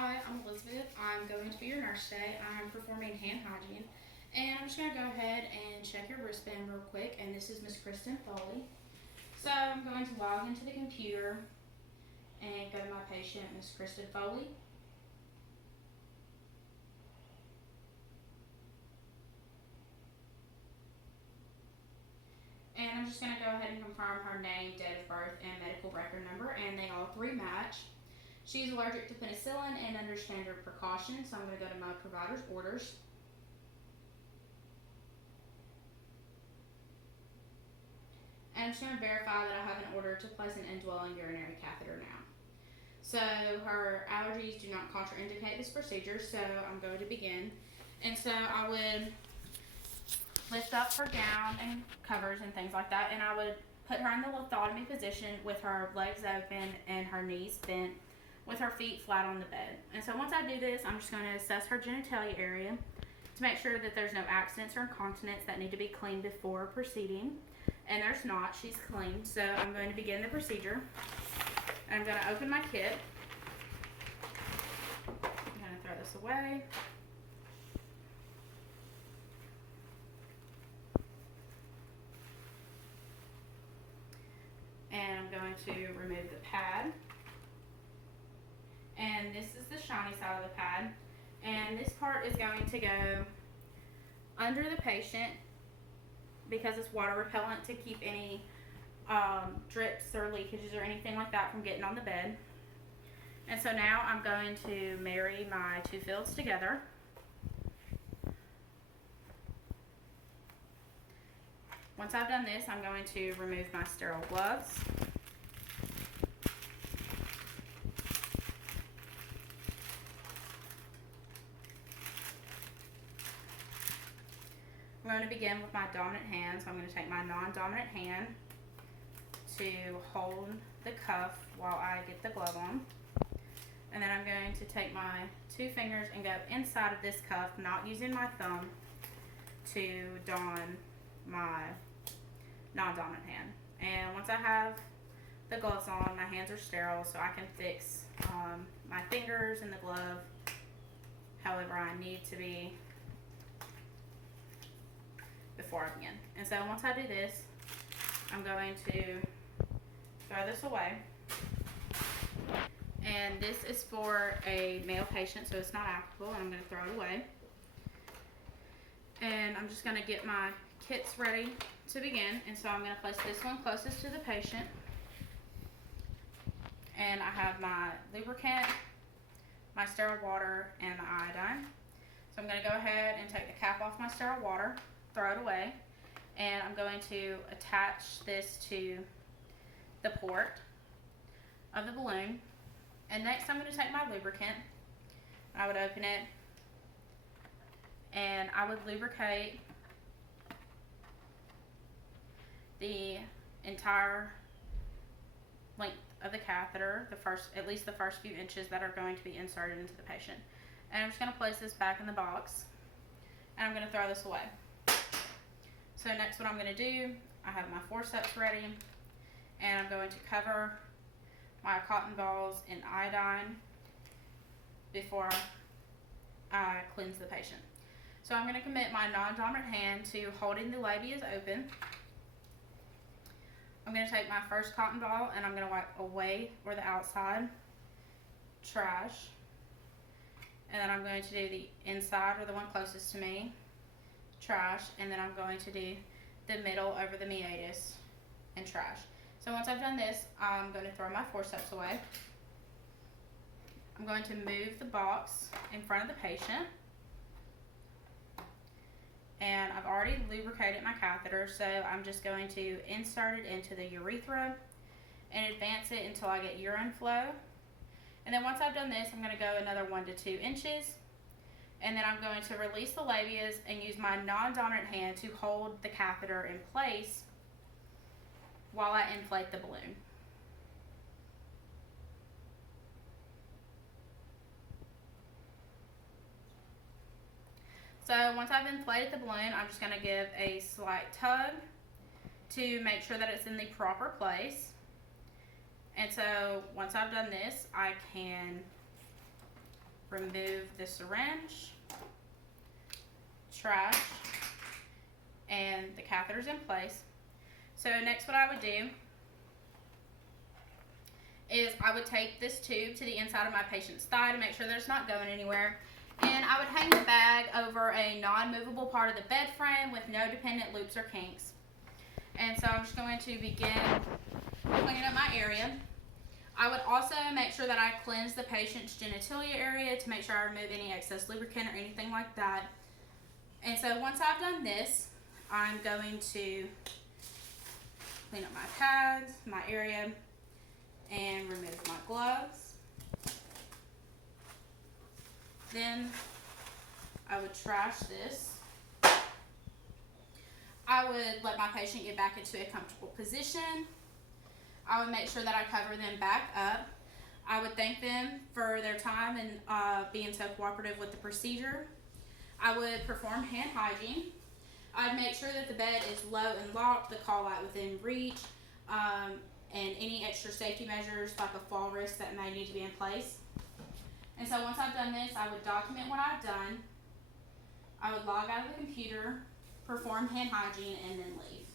Hi, I'm Elizabeth. I'm going to be your nurse today. I'm performing hand hygiene. And I'm just going to go ahead and check your wristband real quick. And this is Miss Kristen Foley. So I'm going to log into the computer and go to my patient, Miss Kristen Foley. And I'm just going to go ahead and confirm her name, date of birth, and medical record number, and they all three match. She's allergic to penicillin and under standard precaution, so I'm going to go to my provider's orders. And I'm just going to verify that I have an order to place an indwelling urinary catheter now. So her allergies do not contraindicate this procedure, so I'm going to begin. And so I would lift up her gown and covers and things like that, and I would put her in the lithotomy position with her legs open and her knees bent, with her feet flat on the bed. And so once I do this, I'm just going to assess her genitalia area to make sure that there's no accidents or incontinence that need to be cleaned before proceeding. And there's not, she's clean. So I'm going to begin the procedure. I'm going to open my kit. I'm going to throw this away. And I'm going to remove the pad. And this is the shiny side of the pad. And this part is going to go under the patient because it's water repellent to keep any drips or leakages or anything like that from getting on the bed. And so now I'm going to marry my two fields together. Once I've done this, I'm going to remove my sterile gloves. I'm going to begin with my dominant hand, so I'm going to take my non-dominant hand to hold the cuff while I get the glove on. And then I'm going to take my two fingers and go inside of this cuff, not using my thumb, to don my non-dominant hand. And once I have the gloves on, my hands are sterile, so I can fix my fingers in the glove however I need to be before I begin. And so once I do this, I'm going to throw this away. And this is for a male patient, so it's not applicable, and I'm going to throw it away. And I'm just going to get my kits ready to begin. And so I'm going to place this one closest to the patient. And I have my lubricant, my sterile water, and the iodine. So I'm going to go ahead and take the cap off my sterile water, throw it away, and I'm going to attach this to the port of the balloon. And next I'm going to take my lubricant. I would open it and I would lubricate the entire length of the catheter, at least the first few inches that are going to be inserted into the patient. And I'm just going to place this back in the box, and I'm going to throw this away. So next what I'm going to do, I have my forceps ready, and I'm going to cover my cotton balls in iodine before I cleanse the patient. So I'm going to commit my non-dominant hand to holding the labias open. I'm going to take my first cotton ball and I'm going to wipe away or the outside trash. And then I'm going to do the inside, or the one closest to me, trash. And then I'm going to do the middle over the meatus and trash. So once I've done this, I'm going to throw my forceps away. I'm going to move the box in front of the patient. And I've already lubricated my catheter, so I'm just going to insert it into the urethra and advance it until I get urine flow. And then once I've done this, I'm going to go another 1 to 2 inches. And then I'm going to release the labias and use my non-dominant hand to hold the catheter in place while I inflate the balloon. So once I've inflated the balloon, I'm just going to give a slight tug to make sure that it's in the proper place. And so once I've done this, I can remove the syringe, trash, and the catheter's in place. So next what I would do is I would take this tube to the inside of my patient's thigh to make sure that it's not going anywhere. And I would hang the bag over a non-movable part of the bed frame with no dependent loops or kinks. And so I'm just going to begin cleaning up my area. I would also make sure that I cleanse the patient's genitalia area to make sure I remove any excess lubricant or anything like that. And so once I've done this, I'm going to clean up my pads, my area, and remove my gloves. Then I would trash this. I would let my patient get back into a comfortable position. I would make sure that I cover them back up. I would thank them for their time and being so cooperative with the procedure. I would perform hand hygiene. I'd make sure that the bed is low and locked, the call light within reach, and any extra safety measures like a fall risk that may need to be in place. And so once I've done this, I would document what I've done. I would log out of the computer, perform hand hygiene, and then leave.